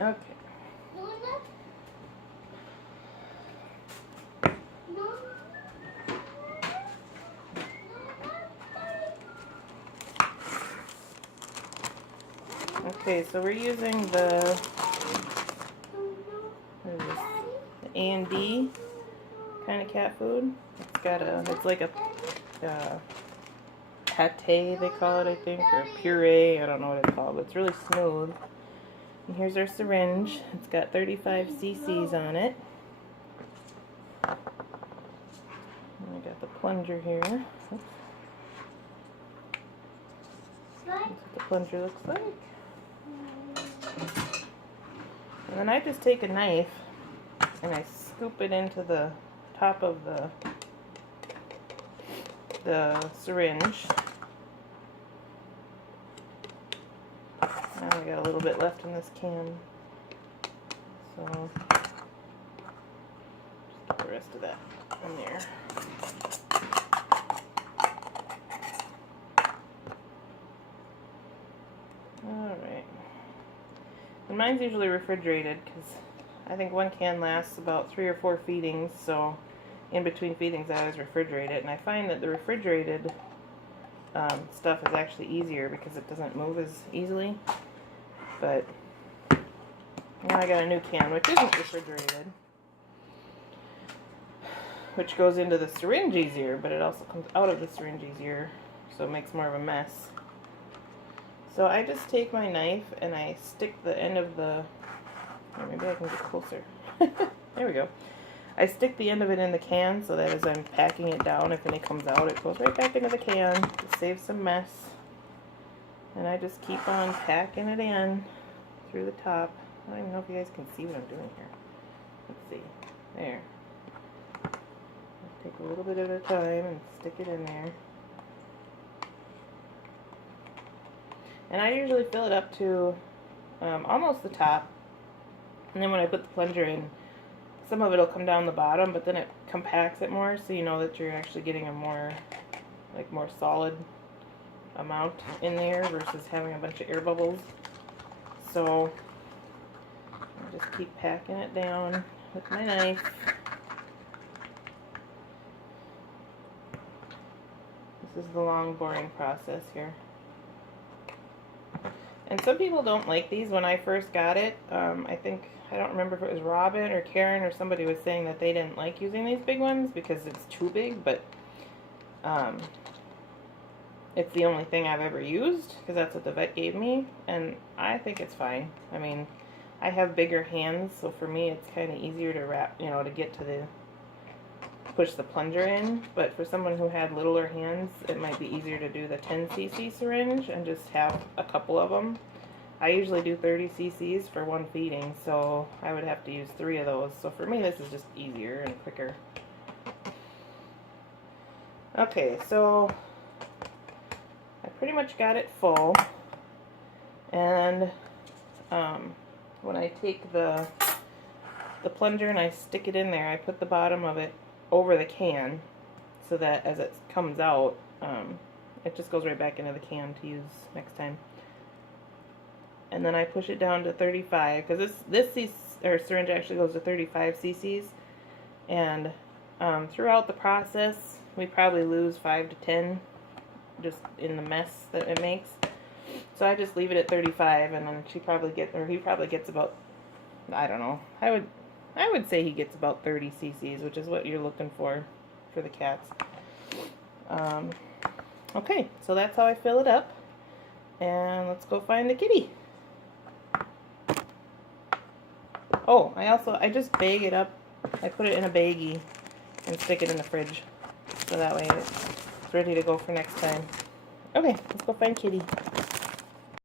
Okay. Okay, so we're using the A&D kind of cat food. It's like a pate, they call it, I think, or puree. I don't know what it's called, but it's really smooth. And here's our syringe. It's got 35 cc's on it. And I got the plunger here. Oops. That's what the plunger looks like. And then I just take a knife and I scoop it into the top of the syringe. Now I got a little bit left in this can, so just get the rest of that in there. Alright. And mine's usually refrigerated because I think one can lasts about 3 or 4 feedings, so in between feedings I always refrigerate it, and I find that the refrigerated stuff is actually easier because it doesn't move as easily. But now I got a new can which isn't refrigerated, which goes into the syringe easier, but it also comes out of the syringe easier, so it makes more of a mess. So I just take my knife and I stick the end of the, or maybe I can get closer. There we go. I stick the end of it in the can so that as I'm packing it down, if any comes out, it goes right back into the can to save some mess. And I just keep on packing it in through the top. I don't even know if you guys can see what I'm doing here. Let's see. There. I'll take a little bit at a time and stick it in there. And I usually fill it up to almost the top. And then when I put the plunger in, some of it will come down the bottom, but then it compacts it more, so you know that you're actually getting a more solid amount in there versus having a bunch of air bubbles. So I just keep packing it down with my knife. This is the long, boring process here. And some people don't like these. When I first got it, I don't remember if it was Robin or Karen or somebody was saying that they didn't like using these big ones because it's too big, but it's the only thing I've ever used because that's what the vet gave me, and I think it's fine. I mean, I have bigger hands, so for me it's kind of easier to wrap, to get to push the plunger in, but for someone who had littler hands, it might be easier to do the 10 cc syringe and just have a couple of them. I usually do 30 cc's for one feeding, so I would have to use 3 of those. So for me, this is just easier and quicker. Okay, so I pretty much got it full, and when I take the plunger and I stick it in there, I put the bottom of it over the can so that as it comes out, it just goes right back into the can to use next time. And then I push it down to 35, because this syringe actually goes to 35 cc's, and throughout the process we probably lose 5 to 10 just in the mess that it makes. So I just leave it at 35, and then he probably gets about, I don't know, I would say he gets about 30 cc's, which is what you're looking for the cats. Okay, so that's how I fill it up, and let's go find the kitty. Oh, I just bag it up. I put it in a baggie and stick it in the fridge, so that way it's ready to go for next time. Okay, let's go find Kitty.